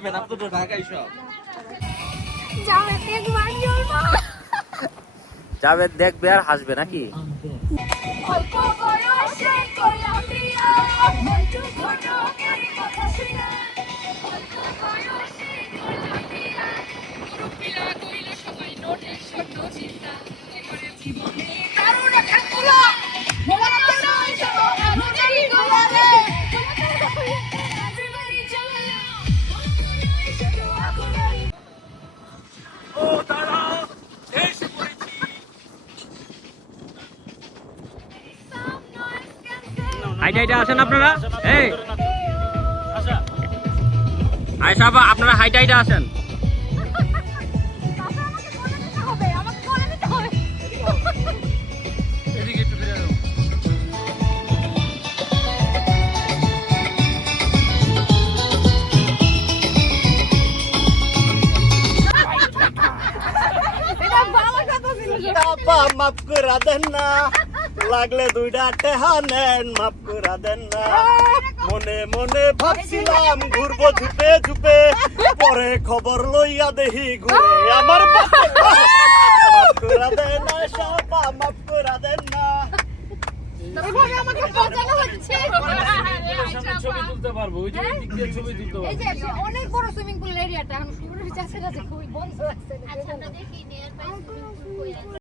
নেবেন আপনি তো ঢাকায় সব জাভেদ দেখবে আর হাসবে নাকি? অল্প বয়সে কইলা প্রিয়া মন্টু ঘটকের কথা শুনে অল্প বয়সে কইলা প্রিয়া মুরব্বিরা কইল সবাই নোটের শর্ত চিন্তা এবারে জীবনে কারো রাখা তুলো বলা তো নয় সব আমাদেরই গোলারে জীবনে চলে ও দাঁড়াও এসে পড়েছি হাইটা আসেন আপনারা, এই আচ্ছা আয়সা আপা আপনারা হাইটা আসেন। এদিকে একটু ফিরে যাও আপা মাফ করে দেন না, লাগলে দুইটা টেহা নেন, মাফ করে দেন না। মনে মনে ভাবছিলাম ঘুরবো ঝুপে ঝুপে, পরে খবর লইয়া দেহি ঘুরে আমার বাপে। মাফ করে দেন না আপা, মাফ করে দেন না। এভাবে আমাকে বোঝানো হচ্ছে সামনে ছবি তুলতে পারবো ওই যে দিক দিয়ে ছবি তুলতে এই পারবো যে অনেক বড় সুইমিং পুল এরিয়াটা এখন শুরু হয়েছে খুবই বন্ধ আছে। আচ্ছা আমরা দেখি নিয়ার বাই সুইমিং পুল কই আছে।